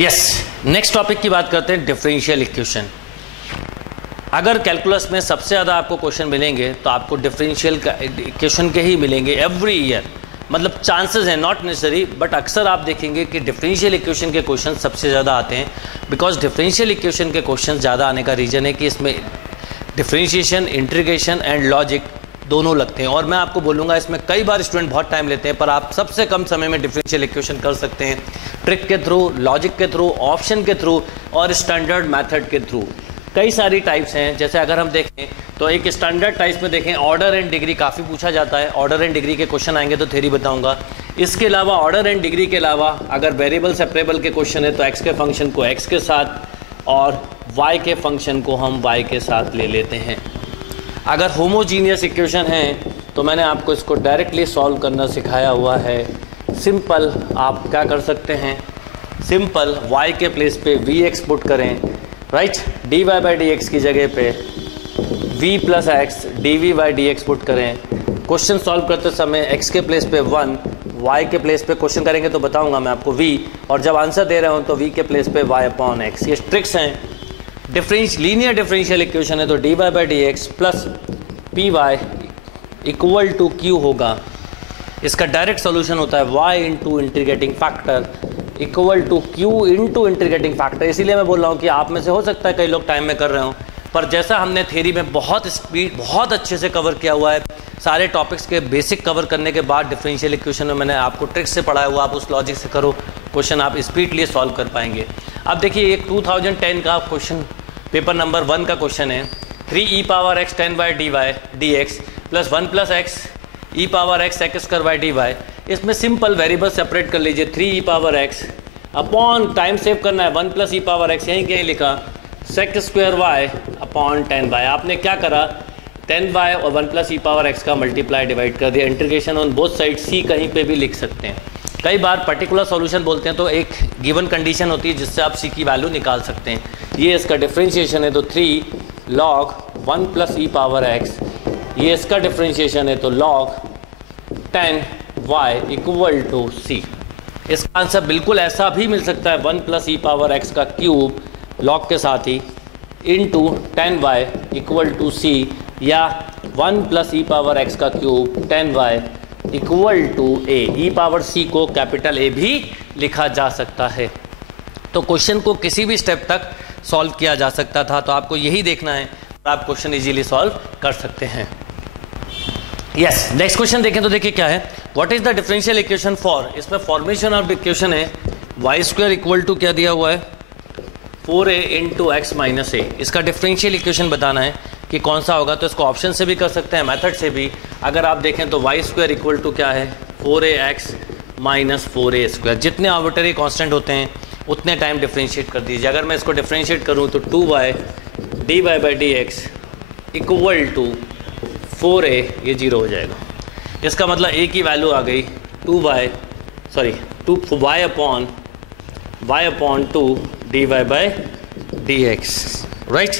Yes, next topic की बात करते हैं, डिफरेंशियल इक्वेशन। अगर कैलकुलस में सबसे ज़्यादा आपको क्वेश्चन मिलेंगे तो आपको डिफरेंशियल इक्वेशन के ही मिलेंगे एवरी ईयर। मतलब चांसेस हैं, नॉट नेसेसरी, बट अक्सर आप देखेंगे कि डिफरेंशियल इक्वेशन के क्वेश्चन सबसे ज़्यादा आते हैं। बिकॉज डिफरेंशियल इक्वेशन के क्वेश्चन ज़्यादा आने का रीज़न है कि इसमें डिफरेंशिएशन, इंटीग्रेशन एंड लॉजिक दोनों लगते हैं। और मैं आपको बोलूँगा इसमें कई बार स्टूडेंट बहुत टाइम लेते हैं, पर आप सबसे कम समय में डिफरेंशियल इक्वेशन कर सकते हैं, ट्रिक के थ्रू, लॉजिक के थ्रू, ऑप्शन के थ्रू और स्टैंडर्ड मेथड के थ्रू। कई सारी टाइप्स हैं। जैसे अगर हम देखें तो एक स्टैंडर्ड टाइप्स में देखें, ऑर्डर एंड डिग्री काफ़ी पूछा जाता है। ऑर्डर एंड डिग्री के क्वेश्चन आएंगे तो थ्योरी बताऊंगा। इसके अलावा ऑर्डर एंड डिग्री के अलावा अगर वेरिएबल सेपरेबल के क्वेश्चन है तो एक्स के फंक्शन को एक्स के साथ और वाई के फंक्शन को हम वाई के साथ ले लेते हैं। अगर होमोजीनियस इक्वेशन है तो मैंने आपको इसको डायरेक्टली सॉल्व करना सिखाया हुआ है। सिंपल आप क्या कर सकते हैं, सिंपल y के प्लेस पे vx पुट करें, right. dy by D x की जगह पे v plus x D by D x put करें। क्वेश्चन सॉल्व करते समय x के प्लेस पे 1, y के प्लेस पे क्वेश्चन करेंगे तो बताऊंगा मैं आपको v, और जब आंसर दे रहे हो तो v के प्लेस पे y अपॉन x। ये ट्रिक्स हैं। लीनियर डिफरेंशियल इक्वेशन है तो dy by D x plus P Y equal to Q होगा। इसका डायरेक्ट सोल्यूशन होता है y into integrating factor equal to Q into integrating factor. इसीलिए मैं बोल रहा हूँ कि आप में से हो सकता है कई लोग टाइम में कर रहे हो, पर जैसा हमने थ्योरी में बहुत अच्छे से कवर किया हुआ है, सारे टॉपिक्स के बेसिक कवर करने के बाद डिफरेंशियल इक्वेशन में मैंने आपको ट्रिक्स से पढ़ाया हुआ, आप उस लॉजिक से करो, क्वेश्चन आप स्पीडली सॉल्व कर पाएंगे। अब देखिए एक 2010 का क्वेश्चन, पेपर नंबर 1 का क्वेश्चन है, 3e power x 10 by D Y D x plus 1 plus X E power X X square by D Y. इसमें सिंपल वेरिएबल सेपरेट कर लीजिए, 3e power x upon, time save करना है, 1 plus ई power x, यहीं कहीं लिखा, sec square Y upon 10 Y. आपने क्या करा, 10 वाई और 1 प्लस ई पावर x का मल्टीप्लाई डिवाइड कर दिया। Integration on both side, c कहीं पे भी लिख सकते हैं। कई बार पर्टिकुलर सॉल्यूशन बोलते हैं तो एक गिवन कंडीशन होती है जिससे आप c की वैल्यू निकाल सकते हैं। ये इसका डिफरेंशिएशन है तो 3 log 1 प्लस ई पावर x, ये इसका डिफरेंशिएशन है तो log 10y equal to c। इसका आंसर बिल्कुल ऐसा भी मिल सकता है, 1 प्लस ई पावर x का क्यूब log के साथ ही into 10y equal to c, या 1 प्लस ई पावर x का क्यूब 10y equal to a। E power c को कैपिटल A भी लिखा जा सकता है। तो क्वेश्चन को किसी भी स्टेप तक सॉल्व किया जा सकता था, तो आपको यही देखना है और आप क्वेश्चन इजीली सॉल्व कर सकते हैं। यस, नेक्स्ट क्वेश्चन देखें तो देखिए क्या है, what is the differential equation for. इसमें फॉर्मेशन ऑफ इक्वेशन है वाई स्क्वायर इक्वल टू क्या दिया हुआ है, 4a इंटू एक्स माइनस ए। इसका डिफरेंशियल इक्वेशन बताना है कि कौन सा होगा, तो इसको ऑप्शन से भी कर सकते हैं, मेथड से भी। अगर आप देखें तो वाई स्क्वायर इक्वल टू क्या है, 4ax माइनस 4a स्क्वायर। जितने आर्बिट्ररी कांस्टेंट होते हैं उतने टाइम डिफरेंशिएट कर दीजिए। अगर मैं इसको डिफरेंशिएट करूं तो 2y dy by D x equal to 4a, ये 0 हो जाएगा। इसका मतलब a की वैल्यू आ गई 2y upon 2 dy by D x, right.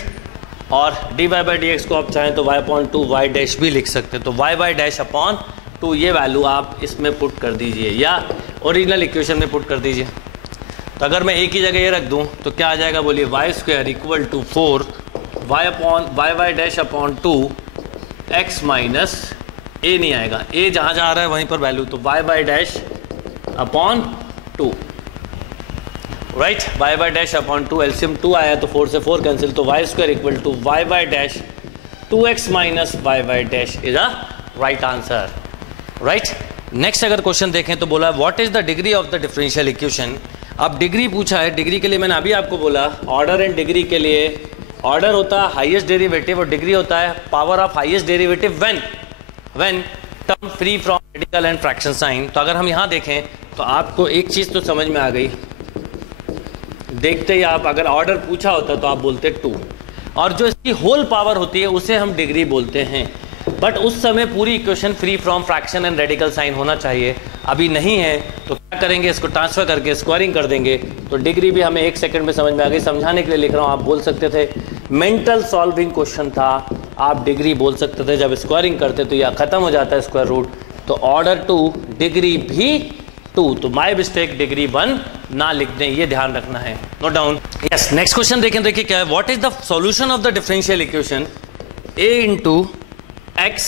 और dy बाई डी एक्स को आप चाहें तो y अपॉन 2 y डैश भी लिख सकते हैं, तो y बाई डैश अपॉन 2 ये वैल्यू आप इसमें पुट कर दीजिए या ओरिजिनल इक्वेशन में पुट कर दीजिए। तो अगर मैं a की जगह ये रख दूं तो क्या आ जाएगा, बोलिए, Y square equal to 4 y by dash upon 2 x minus a, नहीं आएगा, a जहाँ जहाँ आ रहा है वहीं पर वैल्यू, तो y by dash upon 2, right. y by dash upon 2, LCM 2 आया तो 4 से 4 कैंसिल, तो y square equal to y by dash 2x minus y by dash is a right answer, right. Next अगर क्वेश्चन देखें तो बोला what is the degree of the differential equation. अब degree पूछा है, डिग्री के लिए मैंने अभी आपको बोला, ऑर्डर एंड डिग्री के लिए ऑर्डर होता है हाईएस्ट डेरिवेटिव और डिग्री होता है power of highest derivative when term free from radical and fraction sign. तो अगर हम यहाँ देखें तो आपको एक चीज़ तो समझ में आ गई, देखते ही आप, अगर ऑर्डर पूछा होता तो आप बोलते 2, और जो इसकी होल पावर होती है उसे हम डिग्री बोलते हैं। बट उस समय पूरी equation free from fraction and radical sign होना चाहिए, अभी नहीं है, तो क्या करेंगे, इसको ट्रांसफर करके स्क्वायरिंग कर देंगे, तो डिग्री भी हमें 1 सेकंड में समझ में आ गई। समझाने के लिए लिख रहा हूँ, आप बोल सकते थे मेंटल सॉल्विंग क्वेश्चन था, आप डिग्री बोल सकते थे, जब स्क्वायरिंग करते तो यह खत्म हो जाता है स्क्वायर रूट, तो ऑर्डर 2 डिग्री भी 2, तो माई मिस्टेक डिग्री 1 ना लिख दें, ये ध्यान रखना है, note down. Yes, next question देखें, देखिए क्या है, what is the solution of the differential equation a into x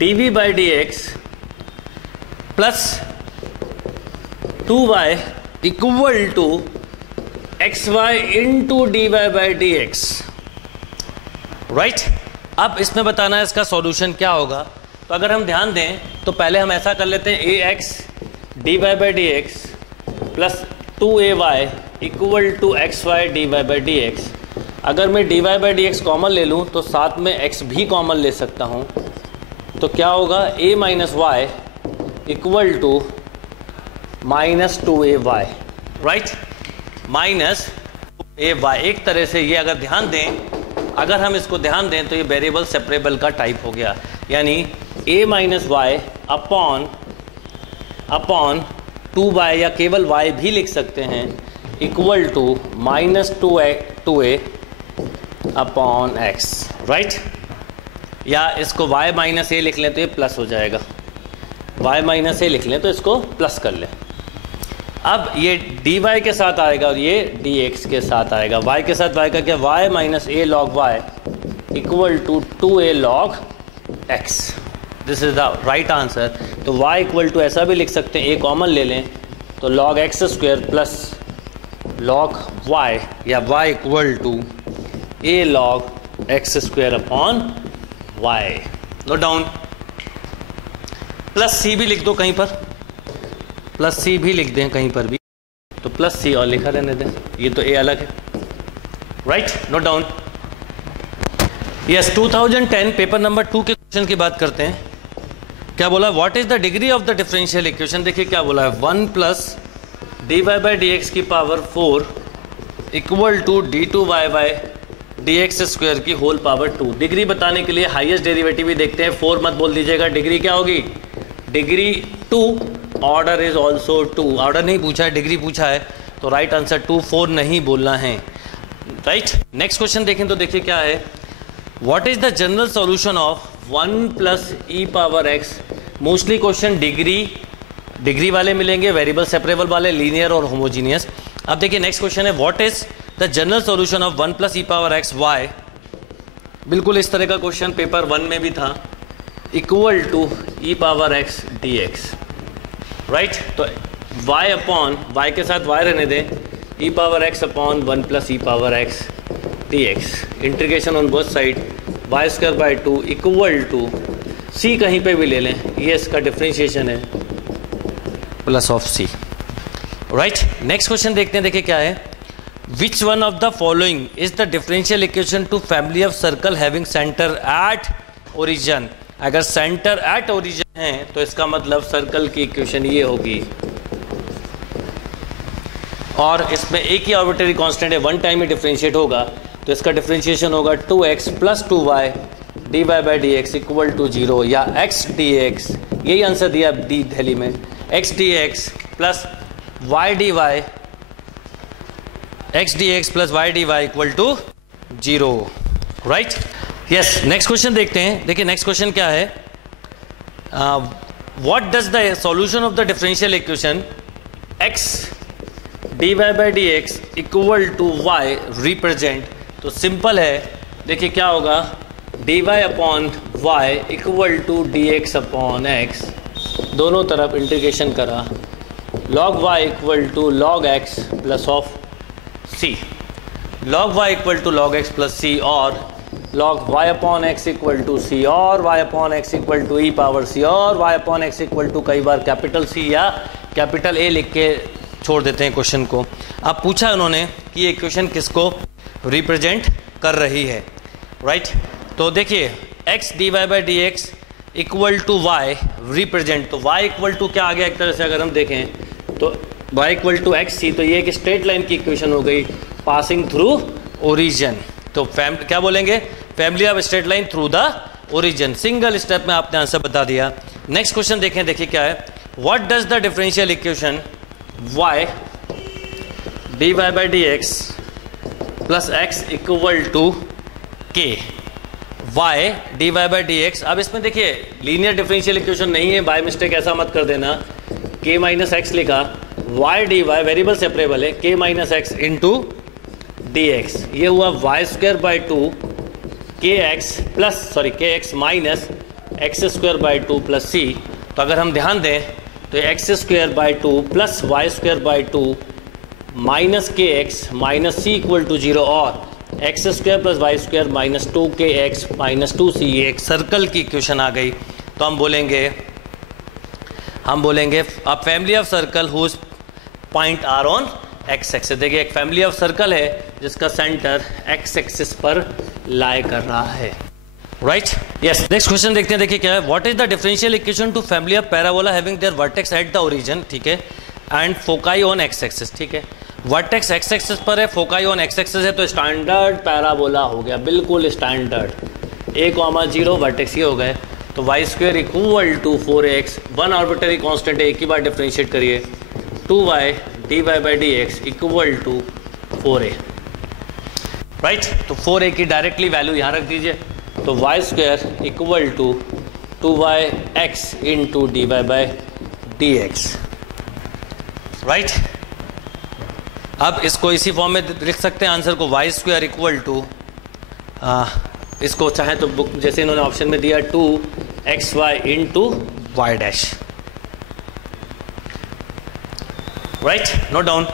dv by D x plus 2y equal to xy into dy by D x, right. अब इसमें बताना है इसका solution क्या होगा। तो अगर हम ध्यान दें तो पहले हम ऐसा कर लेते हैं, ax dy by D x plus 2ay equal to xy dy by D x. अगर मैं dy by D x common ले लूँ तो साथ में x भी कॉमन ले सकता हूँ, तो क्या होगा, a minus y equal to minus 2ay, right, minus ay। एक तरह से ये अगर ध्यान दें, अगर हम इसको ध्यान दें तो ये वेरिएबल सेपरेबल का टाइप हो गया, यानी a minus Y upon 2y या केवल y भी लिख सकते हैं equal to minus 2a upon x, right. या इसको y माइनस a लिख लें तो ये प्लस हो जाएगा, y माइनस a लिख लें तो इसको प्लस कर लें। अब ये dy के साथ आएगा और ये dx के साथ आएगा। y के साथ y का क्या, y minus a log y equal to 2a log x, this is the right answer. तो y इक्वल टू ऐसा भी लिख सकते हैं, a कॉमन ले लें तो log x square plus log y, या y equal to a log x square upon y, note down. Plus c भी लिख दो कहीं पर, प्लस सी भी लिख दें कहीं पर भी, तो प्लस सी और लिखा रहने दें, ये तो ए अलग है, right, note down. Yes, 2010 paper number 2 के क्वेश्चन की बात करते हैं। क्या बोला, what is the degree of the differential equation. देखिए क्या बोला है, 1 plus d y by D x की power 4 equal to d two y by D x square की होल पावर 2। डिग्री बताने के लिए हाईएस्ट डेरिवेटिव भी देखते हैं, 4 मत बोल दीजिएगा, डिग्री क्या होगी, degree 2, order is also 2। Order नहीं पूछा है, डिग्री पूछा है, तो राइट आंसर 2, 4 नहीं बोलना है, राइट। नेक्स्ट क्वेश्चन देखें तो देखिए क्या है, what is the general solution of 1 plus E power x. Mostly question degree वाले मिलेंगे, वेरिएबल सेपरेबल वाले, लीनियर और होमोजीनियस। अब देखिए नेक्स्ट क्वेश्चन है, what is the general solution of 1 plus E power x y. बिल्कुल इस तरह का क्वेश्चन पेपर 1 में भी था, equal to e power x d x, right. तो y अपॉन y के साथ y रहने दें, e power x upon 1 plus E power x d x, integration on both side, y square by 2 equal to c कहीं पे भी ले लें, ये इसका डिफ्रेंशिएशन है, plus of c, right. Next question देखते हैं, देखिए क्या है, which one of the following is the differential equation two family of circle having centre at origin. अगर सेंटर एट ओरिजिन है तो इसका मतलब सर्कल की इक्वेशन ये होगी, और इसमें एक ही आर्बिट्रेरी कांस्टेंट है, 1 टाइम ही डिफरेंशिएट होगा, तो इसका डिफरेंशिएशन होगा 2x plus 2y d y by D x equal to 0, या x डी एक्स, यही आंसर दिया डी दिल्ली में, x d x plus y d y, x d x plus y d y equal to 0, right. Yes, next question देखते हैं, देखिए next question क्या है, what does the solution of the differential equation x d y by D x equal to y represent. तो simple है, देखिए क्या होगा, d y upon y equal to d x upon x, दोनों तरफ integration करा, log y equal to log x plus of c, log y equal to log x plus c, और log y upon x equal to c, और y upon x equal to e power c, और y upon x equal to कई बार capital C या capital A लिख के छोड़ देते हैं क्वेश्चन को। अब पूछा उन्होंने कि ये इक्वेशन किसको रिप्रेजेंट कर रही है, राइट। तो देखिए x d y by D x equal to y represent, तो वाई इक्वल टू क्या आ गया, एक तरह से अगर हम देखें तो वाई इक्वल टू एक्स सी, तो ये एक स्ट्रेट लाइन की इक्वेशन हो गई पासिंग थ्रू ओरिजिन। तो क्या बोलेंगे, family of straight line through the origin, single step में आपने आंसर बता दिया। नेक्स्ट क्वेश्चन देखें, देखिए क्या है, what does the differential equation y dy by dx plus x equal to k, y dy by dx। अब इसमें देखिए लीनियर डिफरेंशियल इक्वेशन नहीं है, बाय मिस्टेक ऐसा मत कर देना k माइनस एक्स लिखा, y dy वेरिएबल सेपरेबल है, k minus x into d x, ये हुआ y square by two k x minus x square by two plus c. तो अगर हम ध्यान दें तो x square by two plus y square by two minus k x minus c equal to zero, और x square plus y square minus two k x minus two c, ये एक circle की इक्वेशन आ गई। तो हम बोलेंगे a family of circle whose point are on x axis. देखिए एक फैमिली ऑफ सर्कल है जिसका सेंटर एक्स एक्सिस पर लाई कर रहा है, राइट। यस, नेक्स्ट क्वेश्चन देखते हैं। देखिए क्या है, what is the differential equation two family of parabola having their vertex at the origin, ठीक है, and foci on x axis, ठीक है। वर्टेक्स एक्स एक्सिस पर है, फोकाई ऑन एक्स एक्सिस है, तो स्टैंडर्ड पैराबोला हो गया, बिल्कुल स्टैंडर्ड। a, 0 वर्टेक्स ये हो गए, तो y square equal to 4x, one arbitrary constant है, एक ही बार डिफरेंशिएट करिए, 2y dy by D x equal to 4a, right. तो 4a की डायरेक्टली वैल्यू यहाँ रख दीजिए, तो y square equal to 2yx into dy by D x, right. अब इसको इसी फॉर्म में लिख सकते हैं आंसर को, वाई स्क्वायर इक्वल टू, इसको चाहे तो बुक जैसे इन्होंने ऑप्शन में दिया 2xy into y dash, right, note down.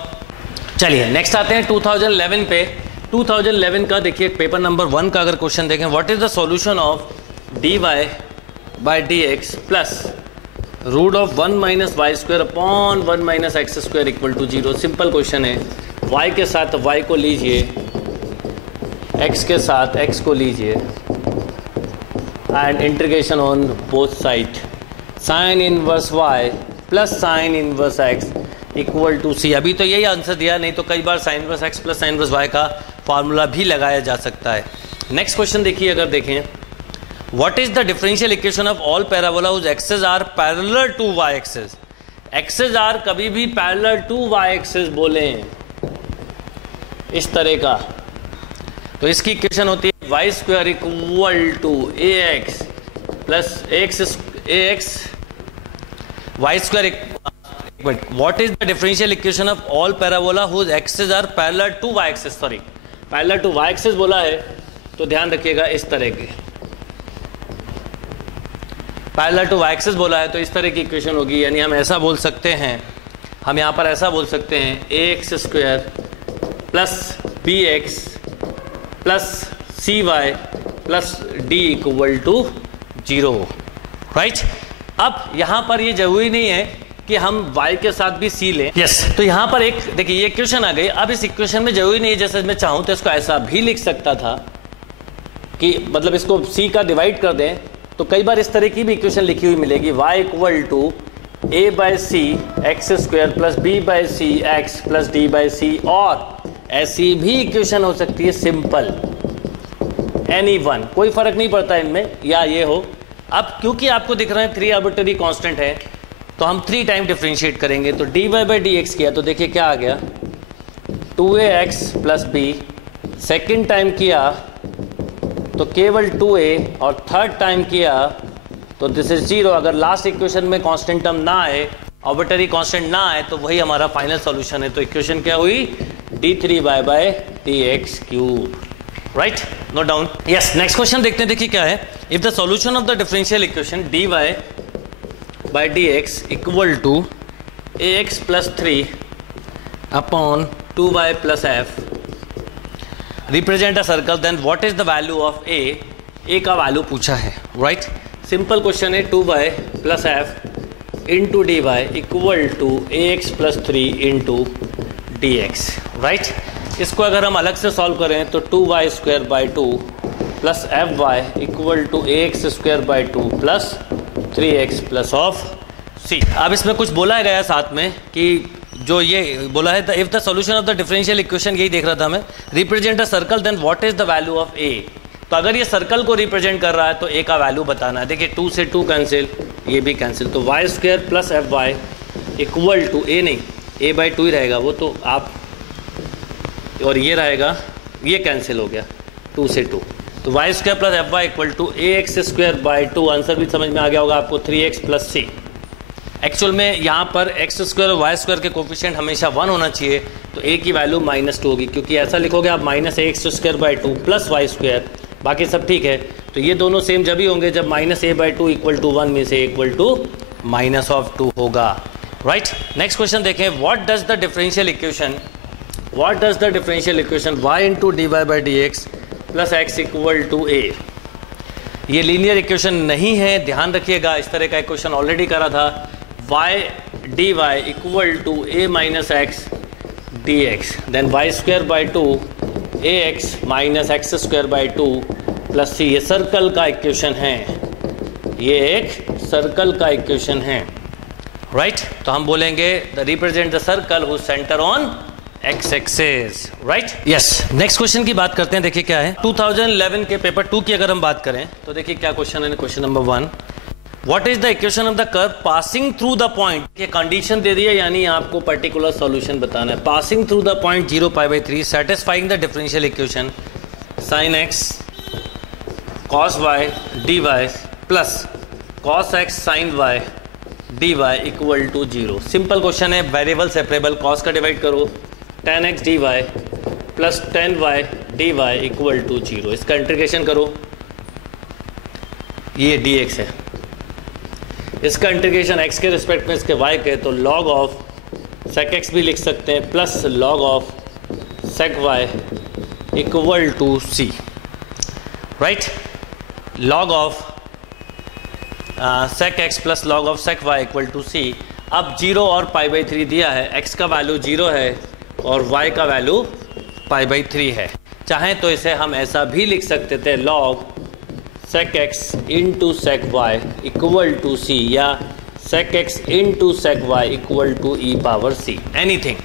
चलिए नेक्स्ट आते हैं 2011 पे। 2011 का देखिए पेपर नंबर 1 का अगर क्वेश्चन देखें, what is the solution of dy by D x plus root of 1 minus y square upon 1 minus x square equal to 0। Simple question है, y के साथ y को लीजिए, x के साथ x को लीजिए, and integration on both side, sine inverse y plus sine inverse x equal to c. अभी तो यही आंसर दिया, नहीं तो कई बार sine inverse x plus sine inverse y का फार्मूला भी लगाया जा सकता है। नेक्स्ट क्वेश्चन देखिए, अगर देखें, what is the differential equation of all parabola whose axes are parallel to y axis. Axes are कभी भी पैरेलल टू y एक्सिस बोले इस तरह का, तो इसकी इक्वेशन होती है y square equal to a x plus a x y square. What is the differential equation of all parabola whose axes are parallel to y axis, sorry parallel to y axis बोला है, तो ध्यान रखिएगा इस तरह के, parallel to y axis बोला है तो इस तरह की इक्वेशन होगी। यानी हम ऐसा बोल सकते हैं, हम यहाँ पर ऐसा बोल सकते हैं, a x square plus b x plus c y plus d equal to 0, right. अब यहाँ पर ये जरूरी नहीं है कि हम y के साथ भी c लें, यस। तो यहाँ पर एक देखिए ये इक्वेशन आ गई। अब इस इक्वेशन में जरूरी नहीं है, जैसे मैं चाहूँ तो इसको ऐसा भी लिख सकता था कि मतलब इसको c का डिवाइड कर दें, तो कई बार इस तरह की भी इक्वेशन लिखी हुई मिलेगी, y equal to a by c x square plus b by c x plus d by c. और ऐसी भी इक्वेशन हो सकती है सिंपल, एनी वन, कोई फर्क नहीं पड़ता इनमें, या ये हो। अब क्योंकि आपको दिख रहा है 3 आर्बिट्ररी कांस्टेंट है, तो हम 3 टाइम डिफरेंशिएट करेंगे, तो dy बाई डी एक्स किया तो देखिए क्या आ गया, 2ax plus B, second time किया तो केवल 2a, और थर्ड टाइम किया तो दिस इज 0। अगर लास्ट इक्वेशन में कांस्टेंट टर्म ना आए, आर्बिट्ररी कांस्टेंट ना आए, तो वही हमारा फाइनल सॉल्यूशन है। तो इक्वेशन क्या हुई, d3y by D x cube, right, note down. Yes, next question देखते हैं। देखिए क्या है, if the solution of the differential equation dy by D x equal to ax plus 3 upon 2y plus f represent a circle, then what is the value of a का value पूछा है, right. Simple question है, 2y plus f into d y equal to ax plus 3 into d x, right. इसको अगर हम अलग से solve करें तो 2y square by 2 plus f y equal to ax square by 2 plus 3x plus of c। अब इसमें कुछ बोला गया साथ में कि जो ये बोला है, if the solution of the differential equation, यही देख रहा था मैं, represent a circle then what is the value of a। तो अगर ये सर्कल को रिप्रेजेंट कर रहा है तो a का वैल्यू बताना है। देखिए 2 से 2 कैंसिल, ये भी कैंसिल, तो y square plus f y equal to a, नहीं a बाई 2 ही रहेगा वो, तो आप, और ये रहेगा, ये कैंसिल हो गया 2 से 2, तो y square plus f y equal to a x square by 2, answer भी समझ में आ गया होगा आपको, 3x प्लस सी। एक्चुअल में यहाँ पर एक्स स्क्वायर और वाई स्क्वायर के कोफिशिएंट हमेशा 1 होना चाहिए, तो ए की वैल्यू -2 होगी, क्योंकि ऐसा लिखोगे आप -ax² 2 प्लस वाई स्क्वायर, बाकी सब ठीक है। तो ये दोनों सेम जब ही होंगे जब -a/2 = 1 में से -2 होगा, राइट। नेक्स्ट क्वेश्चन देखें, what does the differential equation y × dy/dx + x = a। ये लीनियर इक्वेशन नहीं है, ध्यान रखिएगा। इस तरह का इक्वेशन ऑलरेडी करा था, y dy = a - x dx, then y² 2 ax - x² 2 + c। ये सर्कल का इक्वेशन है, ये एक सर्कल का इक्वेशन है, राइट। तो हम बोलेंगे the represent the circle who centre on x axis, right. Yes, next question की बात करते हैं। देखिए क्या है, 2011 के पेपर 2 की अगर हम बात करें तो देखिए क्या क्वेश्चन है। Question number 1, what is the equation of the curve passing through the point. ये कंडीशन दे दी है, यानी आपको पर्टिकुलर सॉल्यूशन बताना है। Passing through the point 0π/3 satisfying the differential equation sin x cos y dy plus cos x sin y dy = 0। Simple question है, variable separable, cos का डिवाइड करो, tan x dy plus tan y dy = 0। इसका integration करो, ये dx है, इसका integration x के respect में इसके y के, तो log ऑफ sec x भी लिख सकते हैं plus log of sec y = c, right. log of sec x plus log of sec y = c। अब 0 और π/3 दिया है, x का वैल्यू 0 है और y का वैल्यू π/3 है। चाहें तो इसे हम ऐसा भी लिख सकते थे, log sec x × sec y = c, या sec x × sec y = e⁻c। Anything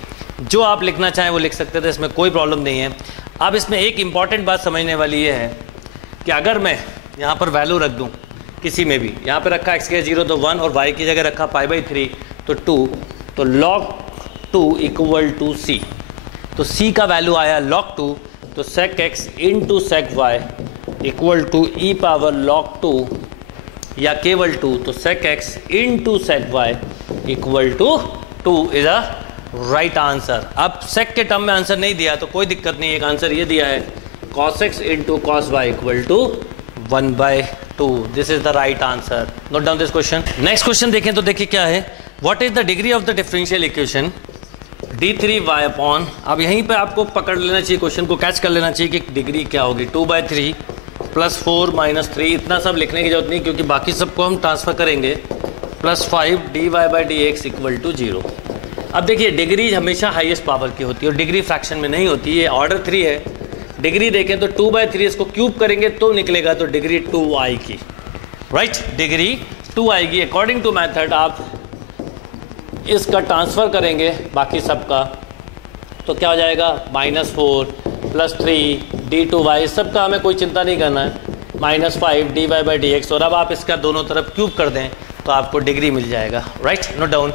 जो आप लिखना चाहें वो लिख सकते थे, इसमें कोई प्रॉब्लम नहीं है। अब इसमें एक इंपॉर्टेंट बात समझने वाली ये है कि अगर मैं यहाँ पर वैल्यू रख दूँ किसी में भी, यहाँ पर रखा x के 0 तो 1 और y की जगह रखा π/3 तो 2, तो log 2 = c। तो c का वैल्यू आया log 2, तो sec x × sec y = e⁻log 2 या केवल 2, तो sec x × sec y = 2 is a right answer. अब sec के टर्म में आंसर नहीं दिया तो कोई दिक्कत नहीं, एक आंसर ये दिया है cos x × cos y = 1/2। This is the right answer. Note down this question. Next question देखें तो देखिए क्या है, what is the degree of the differential equation d3y/। अब यहीं पे आपको पकड़ लेना चाहिए, क्वेश्चन को कैच कर लेना चाहिए कि डिग्री क्या होगी। 2/3 + 4 - 3, इतना सब लिखने की जरूरत नहीं क्योंकि बाकी सबको हम ट्रांसफर करेंगे, + 5 dy/dx = 0। अब देखिए डिग्री हमेशा हाईएस्ट पावर की होती है और डिग्री फ्रैक्शन में नहीं होती, ये ऑर्डर 3 है। डिग्री देखें तो 2/3 इसको क्यूब करेंगे तो निकलेगा, तो डिग्री 2 आएगी, राइट। डिग्री 2 आएगी। अकॉर्डिंग टू मेथड आप इसका ट्रांसफ़र करेंगे बाकी सबका, तो क्या हो जाएगा, -4 + 3 d2y, सबका हमें कोई चिंता नहीं करना है, -5 dy/dx। और अब आप इसका दोनों तरफ क्यूब कर दें तो आपको डिग्री मिल जाएगा, राइट। Note down.